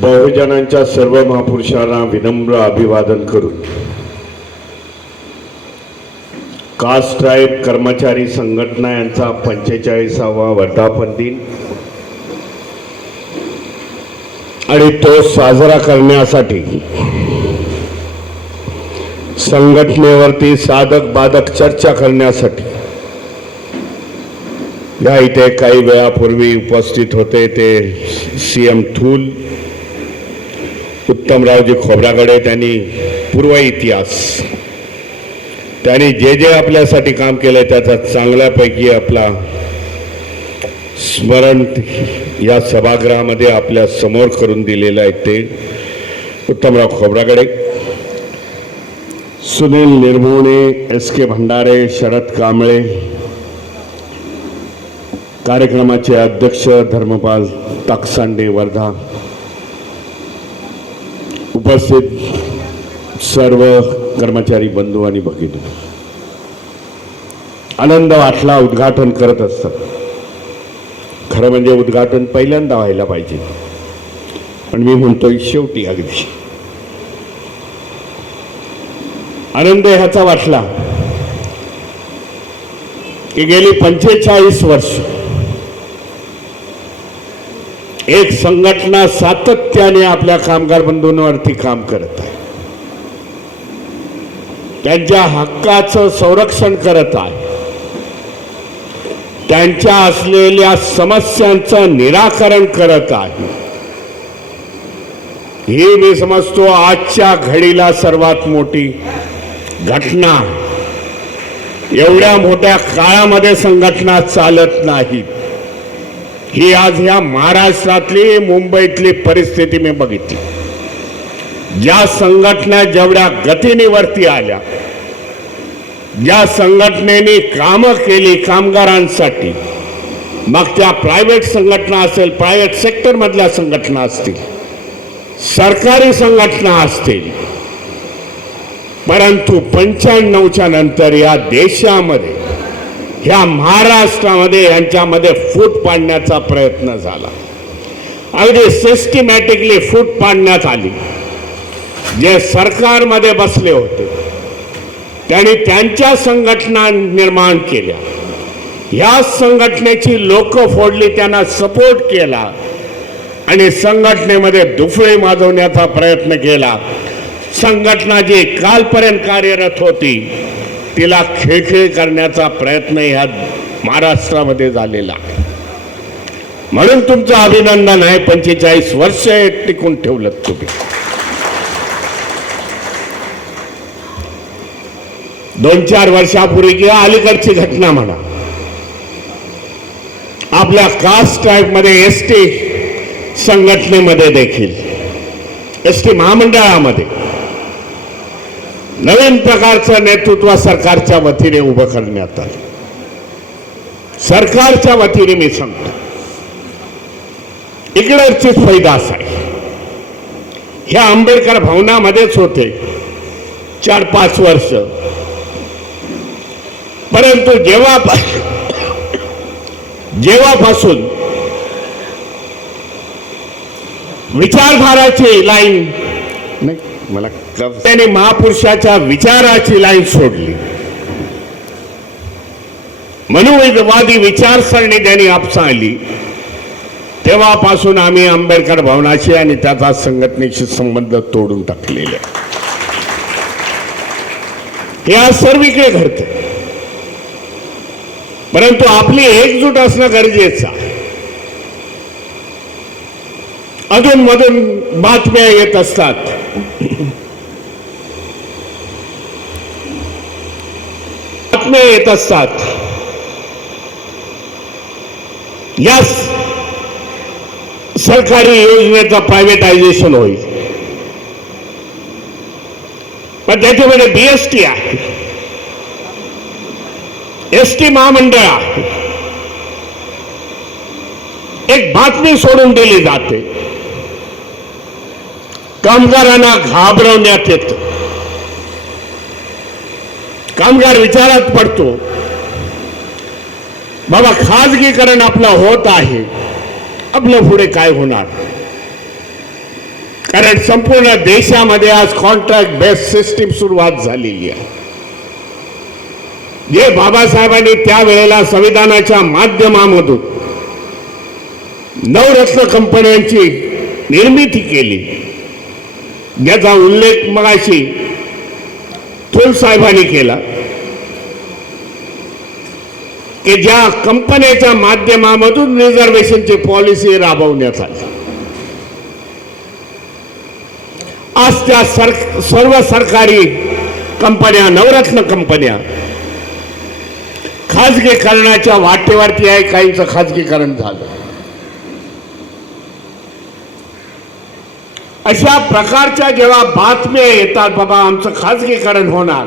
बहुजनांच्या सर्व महापुरुषांना विनम्र अभिवादन करून कास्ट ट्राईब कर्मचारी संघटना यांचा पंचेचाळीसावा वर्धापन दिन आणि तो साजरा करण्यासाठी संघटनेवरती साधक बाधक चर्चा करण्यासाठी या इथे काही वेळापूर्वी उपस्थित होते ते सी एम थूल उत्तमरावजी खोब्रागडे त्यांनी पूर्व इतिहास. त्यांनी जे जे आपल्यासाठी काम केलं त्याचा चांगल्यापैकी आपला स्मरण या सभागृहामध्ये आपल्यासमोर करून दिलेलं आहे ते उत्तमराव खोब्रागडे. सुनील निर्मोणे एस के भंडारे शरद कांबळे कार्यक्रमाचे अध्यक्ष धर्मपाल ताकसांडे वर्धा. उपस्थित सर्व कर्मचारी बंधू आणि भगिनी. आनंद वाटला उद्घाटन करत असतात खरं म्हणजे उद्घाटन पहिल्यांदा व्हायला पाहिजे. पण मी म्हणतोय शेवटी अगदी. आनंद ह्याचा वाटला की गेली पंचेचाळीस वर्ष एक संघटना सातत्याने आपल्या कामगार बंधूंवरती काम करत आहे. त्यांच्या हक्काचं संरक्षण करत आहे. त्यांच्या असलेल्या समस्यांचं निराकरण करत आहे. ही मी समजतो आजच्या घडीला सर्वात मोठी घटना एवढ्या मोठ्या काळामध्ये संघटना चालत नाहीत. ही आज ह्या महाराष्ट्रातली मुंबईतली परिस्थिती मी बघितली. ज्या संघटना जेवढ्या गतीने वरती आल्या ज्या संघटनेने कामं केली कामगारांसाठी मग त्या प्रायव्हेट संघटना असेल प्रायव्हेट सेक्टरमधल्या संघटना असतील सरकारी संघटना असतील परंतु पंच्याण्णवच्या नंतर या देशामध्ये ह्या महाराष्ट्रामध्ये यांच्यामध्ये फूट पाडण्याचा प्रयत्न झाला. अगदी सिस्टमॅटिकली फूट पाडण्यात आली. जे सरकारमध्ये बसले होते त्यांनी त्यांच्या संघटना निर्माण केल्या. ह्या संघटनेची लोक फोडली त्यांना सपोर्ट केला आणि संघटनेमध्ये दुफळे माजवण्याचा प्रयत्न केला. संघटना जी कालपर्यंत कार्यरत होती तिला खेळखेळ करण्याचा प्रयत्न ह्या महाराष्ट्रामध्ये झालेला आहे. म्हणून तुमचं अभिनंदन आहे पंचेचाळीस वर्ष टिकून ठेवलं तुम्ही. दोन चार वर्षापूर्वी किंवा अलीकडची घटना म्हणा. आपल्या कास्ट टाईपमध्ये एस टी संघटनेमध्ये देखील एस टी महामंडळामध्ये. नवीन प्रकारचं नेतृत्व सरकारच्या वतीने उभं करण्यात आलं. सरकारच्या वतीने मी सांगतो. इकडचीच फैदास आहे. ह्या आंबेडकर भवनामध्येच होते. चार पाच वर्ष. परंतु जेव्हा जेव्हापासून विचारधाराची लाईन नाही मला त्याने महापुरुषाच्या विचाराची लाईन सोडली. मनुवादी विचारसरणी त्यांनी आपसाळली. तेव्हापासून आम्ही आंबेडकर भवनाशी आणि त्याचा संघटनेशी संबंध तोडून टाकलेले. हे आज सर्वीकडे घडतं परंतु आपली एकजूट असणं गरजेचं आहे. मधून बातम्या येत असतात. बातम्या येत असतात या सरकारी योजनेचं प्रायव्हेटायझेशन होईल पण त्याच्यामध्ये बीएसटी आहे एस टी महामंडळ एक बातमी सोडून दिली जाते। कामगारांना घाबरवण्यात येत कामगार विचारात पडतो बाबा खाजगीकरण आपलं होत आहे. आपलं पुढे काय होणार? कारण संपूर्ण देशामध्ये आज कॉन्ट्रॅक्ट बेस्ड सिस्टीम सुरुवात झालेली आहे. जे बाबासाहेबांनी त्यावेळेला संविधानाच्या माध्यमामधून नवरत्न कंपन्यांची निर्मिती केली. ज्याचा उल्लेख मगाशी थोल साहेबांनी केला. की ज्या कंपन्याच्या माध्यमामधून रिझर्वेशनची पॉलिसी राबवण्यात आली. आज त्या सर सर्व सरकारी कंपन्या नवरत्न कंपन्या खाजगीकरणाच्या वाटेवरती आहे काहींचं खाजगीकरण झालं. अशा प्रकारच्या जेव्हा बातम्या येतात बाबा आमचं खाजगीकरण होणार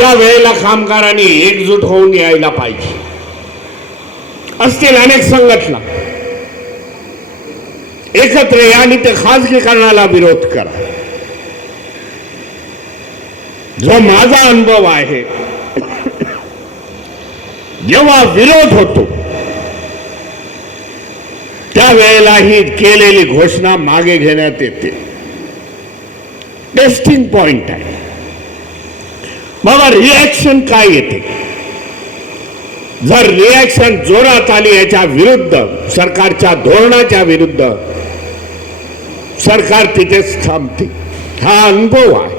त्यावेळेला कामगारांनी एकजूट होऊन यायला पाहिजे. असतील अनेक संघटना. एकत्र या आणि ते खाजगीकरणाला विरोध करा. जो माझा अनुभव आहे जेव्हा विरोध होतो त्यावेळेला ही केलेली घोषणा मागे घेण्यात येते. टेस्टिंग पॉइंट आहे. बाबा रिॲक्शन काय येते? जर रिॲक्शन जोरात आली याच्या विरुद्ध सरकारच्या धोरणाच्या विरुद्ध सरकार तिथेच थांबते. हा अनुभव आहे.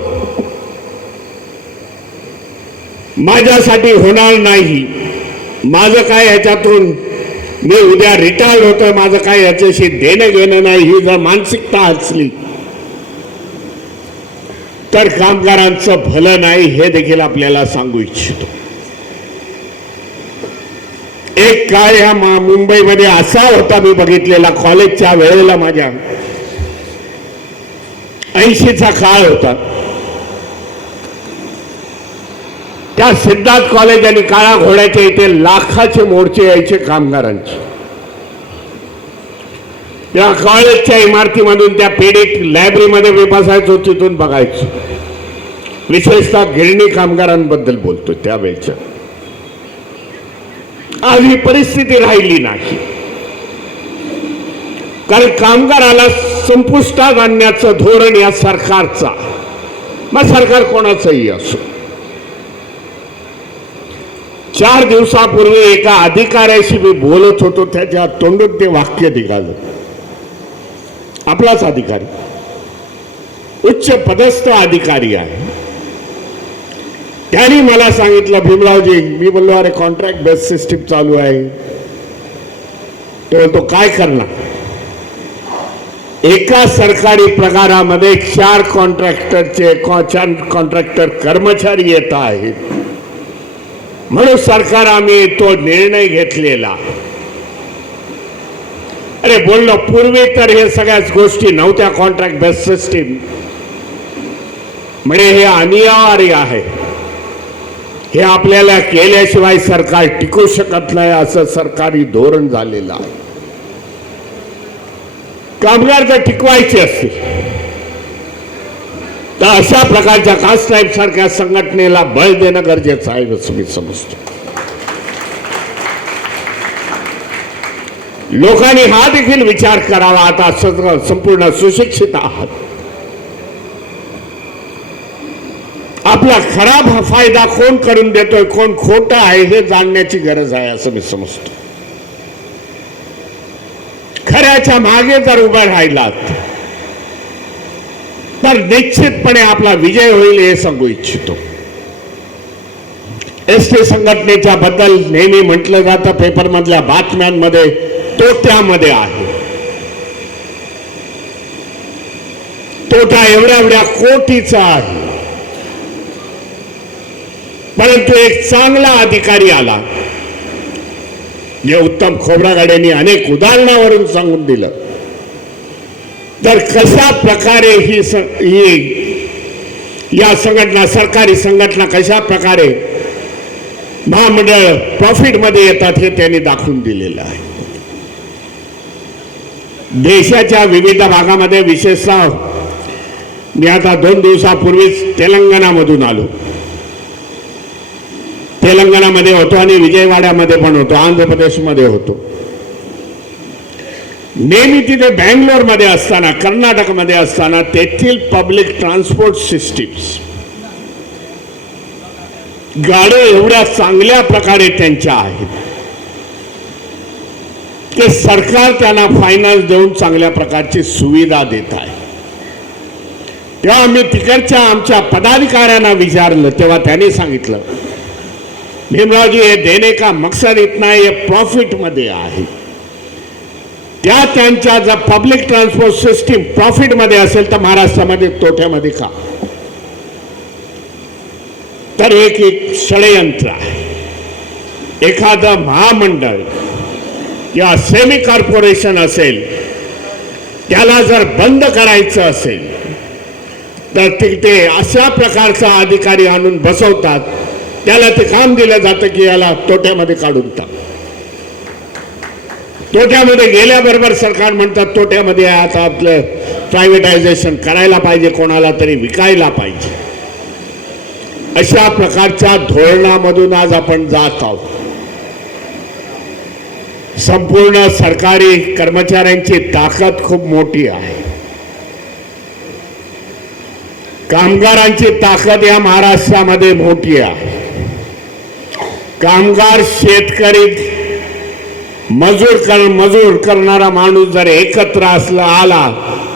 माझ्यासाठी होणार नाही. माझं काय याच्यातून मी उद्या रिटायर्ड होतोय माझं काय याच्याशी देणं घेणं नाही ही जर मानसिकता असली तर कामगारांचं भलं नाही हे देखील आपल्याला सांगू इच्छितो. एक काळ ह्या मुंबईमध्ये असा होता मी बघितलेला कॉलेजच्या वेळेला माझ्या. ऐंशीचा काळ होता. त्या सिद्धार्थ कॉलेज आणि काळा घोड्याच्या इथे लाखाचे मोर्चे यायचे कामगारांचे. त्या कॉलेजच्या इमारतीमधून त्या पेढीत लायब्ररीमध्ये मी बसायचो तिथून बघायचो. विशेषतः गिरणी कामगारांबद्दल बोलतो त्यावेळेच्या. आज ही परिस्थिती राहिली नाही. कारण कामगाराला संपुष्टात आणण्याचं धोरण या सरकारचा. मग सरकार कोणाचंही असो. चार दिवसापूर्वी एका अधिकाऱ्याशी मी बोलत होतो त्याच्या तोंडून ते वाक्य निघालं. आपलाच अधिकारी. उच्च पदस्थ अधिकारी आहे. त्यांनी मला सांगितलं भीमरावजी मी बोललो अरे कॉन्ट्रॅक्ट बेस सिस्टीम चालू आहे. तो म्हणतो काय करणार? एका सरकारी पगारामध्ये चार कॉन्ट्रॅक्टरचे चार कॉन्ट्रॅक्टर कर्मचारी येत आहेत. म्हणून सरकार आम्ही तो निर्णय घेतलेला. अरे बोललो पूर्वी तर हे सगळ्याच गोष्टी नव्हत्या कॉन्ट्रॅक्ट बेस सिस्टीम म्हणजे हे अनिवार्य आहे. हे आपल्याला केल्याशिवाय सरकार टिकू शकत नाही असं सरकारी धोरण झालेलं आहे. कामगार जर टिकवायचे असतील तर अशा प्रकारच्या कास्ट टाईप सारख्या संघटनेला बळ देणं गरजेचं आहे असं मी समजतो. लोकांनी हा देखील विचार करावा. आता सगळं संपूर्ण सुशिक्षित आहात. आपला खराब फायदा कोण करून देतोय कोण खोटा आहे हे जाणण्याची गरज आहे असं मी समजतो. खऱ्याच्या मागे जर उभं राहिलात तर निश्चितपणे आपला विजय होईल हे सांगू इच्छितो. एस टी संघटनेच्या बद्दल नेहमी म्हटलं जातं पेपरमधल्या बातम्यांमध्ये तोट्यामध्ये आहे. तोटा एवढ्या एवढ्या कोटीचा आहे. परंतु एक चांगला अधिकारी आला. जे उत्तम खोबरागाड्यांनी अनेक उदाहरणावरून सांगून दिलं. तर कशा प्रकारे ही स ही या संघटना सरकारी संघटना कशा प्रकारे महामंडळ प्रॉफिटमध्ये येतात हे त्यांनी दाखवून दिलेलं आहे. देशाच्या विविध भागामध्ये विशेषतः मी आता दोन दिवसापूर्वीच तेलंगणामधून आलो. तेलंगणामध्ये होतो आणि विजयवाड्यामध्ये पण होतो आंध्र प्रदेशमध्ये होतो. नेहमी तिथे बँगलोरमध्ये असताना कर्नाटकमध्ये असताना तेथील पब्लिक ट्रान्सपोर्ट सिस्टीम्स गाड्या एवढ्या चांगल्या प्रकारे त्यांच्या आहेत. की सरकार त्यांना फायनान्स देऊन चांगल्या प्रकारची सुविधा देत आहे. तेव्हा आम्ही तिकडच्या आमच्या पदाधिकाऱ्यांना विचारलं तेव्हा त्यांनी सांगितलं भीमरावजी हे देणे का मकसद इतना हे प्रॉफिटमध्ये आहे. त्या त्यांच्या जर पब्लिक ट्रान्सपोर्ट सिस्टीम प्रॉफिटमध्ये असेल तर महाराष्ट्रामध्ये तोट्यामध्ये का? तर एक एक षडयंत्र आहे. एखादं महामंडळ या सेमी कॉर्पोरेशन असेल त्याला जर बंद करायचं असेल तर तिथे अशा प्रकारचा अधिकारी आणून बसवतात त्याला ते काम दिलं जातं की याला तोट्यामध्ये काढून टाक. तोट्यामध्ये गेल्याबरोबर सरकार म्हणतात तोट्यामध्ये आता आपलं प्रायव्हेटायझेशन करायला पाहिजे कोणाला तरी विकायला पाहिजे. अशा प्रकारच्या धोरणामधून आज आपण जात आहोत. संपूर्ण सरकारी कर्मचाऱ्यांची ताकद खूप मोठी आहे. कामगारांची ताकद या महाराष्ट्रामध्ये मोठी आहे. कामगार शेतकरी मजूर कर मजूर करणारा माणूस जर एकत्र असला आला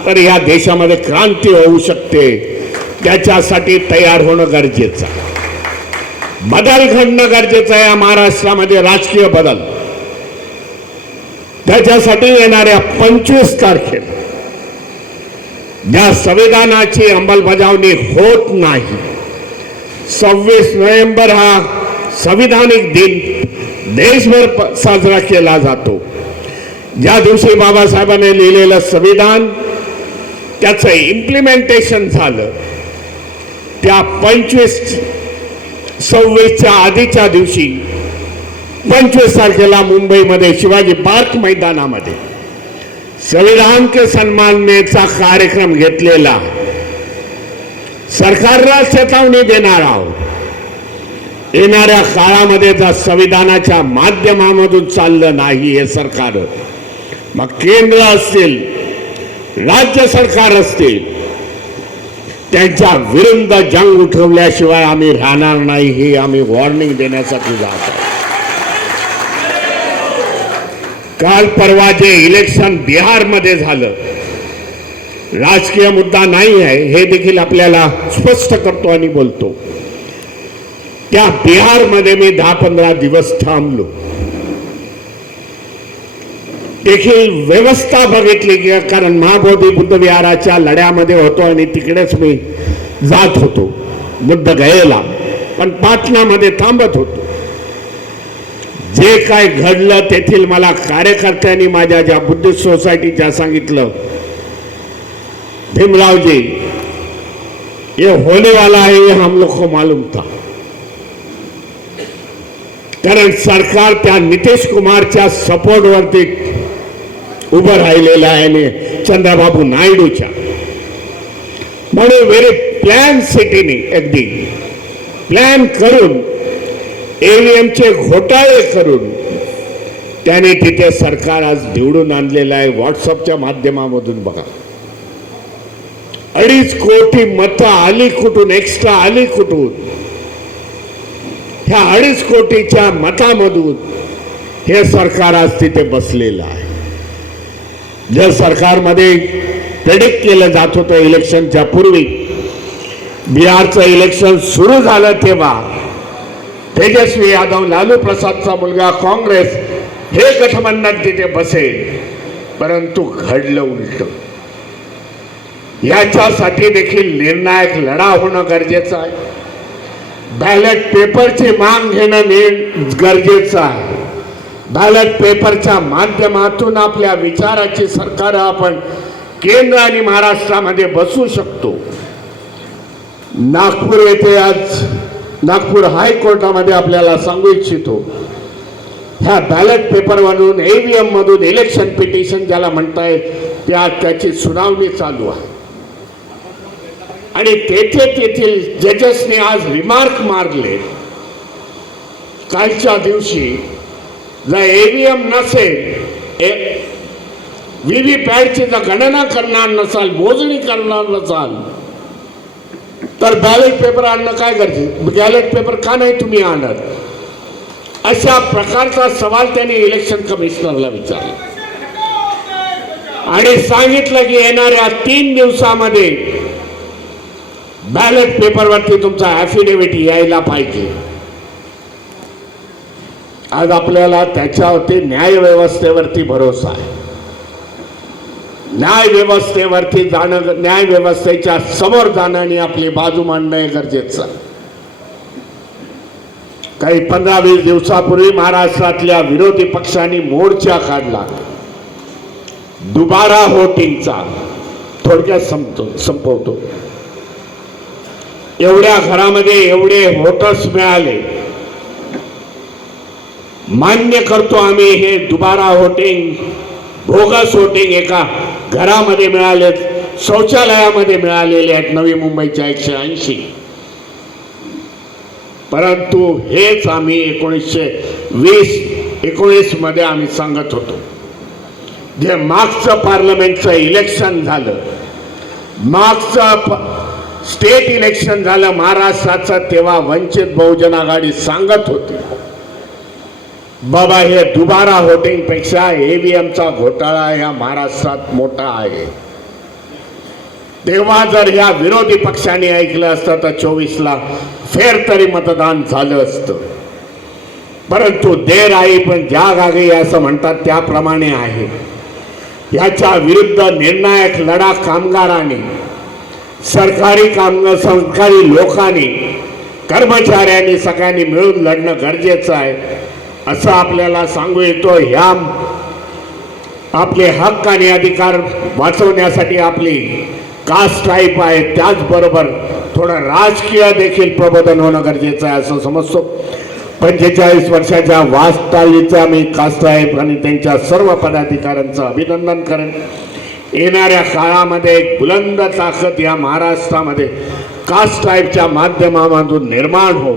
तर या देशामध्ये क्रांती होऊ शकते. त्याच्यासाठी तयार होणं गरजेचं आहे. बदल घडणं गरजेचं आहे या महाराष्ट्रामध्ये राजकीय बदल. त्याच्यासाठी येणाऱ्या पंचवीस तारखेला ज्या संविधानाची अंमलबजावणी होत नाही. सव्वीस नोव्हेंबर हा संविधानिक दिन. देशभर प- साजरा केला जातो. ज्या दिवशी बाबासाहेबांनी लिहिलेलं संविधान त्याचं इम्प्लिमेंटेशन झालं. त्या पंचवीस सव्वीसच्या आधीच्या दिवशी पंचवीस तारखेला मुंबईमध्ये शिवाजी पार्क मैदानामध्ये. संविधान के सन्माननेचा कार्यक्रम घेतलेला. सरकारला चेतावणी देणार आहोत. येणाऱ्या काळामध्ये जर संविधानाच्या माध्यमामधून चाललं नाही हे सरकार मग केंद्र असतील राज्य सरकार असतील त्यांच्या विरुद्ध जंग उठवल्याशिवाय आम्ही राहणार नाही हे आम्ही वॉर्निंग देण्यासाठी जात आहोत. काल परवा जे इलेक्शन बिहारमध्ये झालं राजकीय मुद्दा नाही आहे हे देखील आपल्याला स्पष्ट करतो आणि बोलतो. त्या बिहारमध्ये मी दहा पंधरा दिवस थांबलो. देखील व्यवस्था बघितली की कारण महाबोधी बुद्ध विहाराच्या लढ्यामध्ये होतो आणि तिकडेच मी जात होतो बुद्ध गयेला पण पाटणामध्ये थांबत होतो. जे काय घडलं तेथील मला कार्यकर्त्यांनी माझ्या ज्या बुद्धिस्ट सोसायटीच्या सांगितलं. भीमरावजी ये होने वाला है ये हम लोग को मालूम था कारण सरकार त्या नितीश कुमारच्या सपोर्टवरती उभं राहिलेलं आहे आणि चंद्रबाबू नायडूच्या. म्हणून व्हेरी प्लॅन सिटीने अगदी प्लॅन करून एव्हीएमचे घोटाळे करून त्याने तिथे सरकार आज निवडून आणलेलं आहे. व्हॉट्सअपच्या माध्यमामधून बघा. अडीच कोटी मतं आली कुठून एक्स्ट्रा आली कुठून? ह्या अडीच कोटीच्या मतामधून हे सरकार आज तिथे बसलेलं आहे. जर सरकारमध्ये प्रेडिक्ट केलं जात होतं इलेक्शनच्या पूर्वी बिहारचं इलेक्शन सुरू झालं तेव्हा तेजस्वी यादव लालू प्रसादचा मुलगा काँग्रेस हे गठबंधन तिथे बसेल. परंतु घडलं उलट. याच्यासाठी देखील निर्णायक लढा होणं गरजेचं आहे. बॅलेट पेपरची माग घेणं गरजेचं आहे. बॅलेट पेपरच्या माध्यमातून आपल्या विचाराची सरकार आपण केंद्र आणि महाराष्ट्रामध्ये बसू शकतो. नागपूर येथे आज नागपूर हायकोर्टामध्ये आपल्याला सांगू इच्छितो. ह्या बॅलेट पेपरमधून एव्हीएम मधून इलेक्शन पिटिशन ज्याला म्हणतायत त्या त्याची सुनावणी चालू आहे. आणि तेथे तेथील जजेसने आज रिमार्क मारले. कालच्या दिवशी जर एव्हीएम नसेल ए- व्ही पॅडची जर गणना करणार नसाल मोजणी करणार नसाल तर बॅलेट पेपर आणणं काय गरजे बॅलेट पेपर का नाही तुम्ही आणत? अशा प्रकारचा सवाल त्यांनी इलेक्शन कमिशनरला विचारला. आणि सांगितलं की येणाऱ्या तीन दिवसामध्ये बॅलेट पेपरवरती तुमचा ॲफिडेव्हिट यायला पाहिजे. आज आपल्याला त्याच्यावरती न्याय व्यवस्थेवरती भरोसा आहे. न्याय व्यवस्थेवरती जाणं न्याय व्यवस्थेच्या समोर जाणं आणि आपली बाजू मांडणं हे गरजेचं काही पंधरा वीस दिवसापूर्वी महाराष्ट्रातल्या विरोधी पक्षांनी मोर्चा काढला. दुबारा होटिंगचा थोडक्यात संपतो संपवतो. एवढ्या घरामध्ये एवढे होटर्स मिळाले. मान्य करतो आम्ही हे दुबारा होटिंग भोगा शूटिंग एका घरामध्ये मिळालेत शौचालयामध्ये मिळालेले आहेत नवी मुंबईच्या एकशे ऐंशी. परंतु हेच आम्ही एकोणीसशे वीस एकोणीसमध्ये आम्ही सांगत होतो. जे मागचं पार्लमेंटचं इलेक्शन झालं मागचं स्टेट इलेक्शन झालं महाराष्ट्राचं तेव्हा वंचित बहुजन आघाडी सांगत होती. बाबा हे दुबारा पेक्षा ईव्हीएमचा घोटाळा या महाराष्ट्रात मोठा आहे. तेव्हा जर या विरोधी पक्षाने ऐकलं असतं तर चोवीसला फेर तरी मतदान झालं असतं. परंतु देर आई पण ज्या गागी असं म्हणतात त्याप्रमाणे आहे. याच्या विरुद्ध निर्णायक लढा कामगारांनी सरकारी काम सरकारी लोकांनी कर्मचाऱ्यांनी सगळ्यांनी मिळून लढणं गरजेचं आहे. असं आपल्याला सांगू येतो ह्या आपले हक्क आणि अधिकार वाचवण्यासाठी आपली कास्ट टाईप आहे त्याचबरोबर थोडं राजकीय देखील प्रबोधन होणं गरजेचं आहे असं समजतो. पंचेचाळीस वर्षाच्या वास्तव्याचा मी कास्ट आणि त्यांच्या सर्व पदाधिकाऱ्यांचं अभिनंदन करेन. येणाऱ्या काळामध्ये एक बुलंद ताकद या महाराष्ट्रामध्ये कास्ट टाईपच्या माध्यमामधून निर्माण होऊ.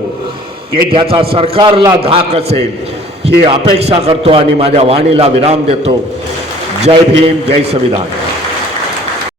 की ज्याचा सरकारला धाक असेल ही अपेक्षा करतो आणि माझ्या वाणीला विराम देतो. जय भीम जय संविधान.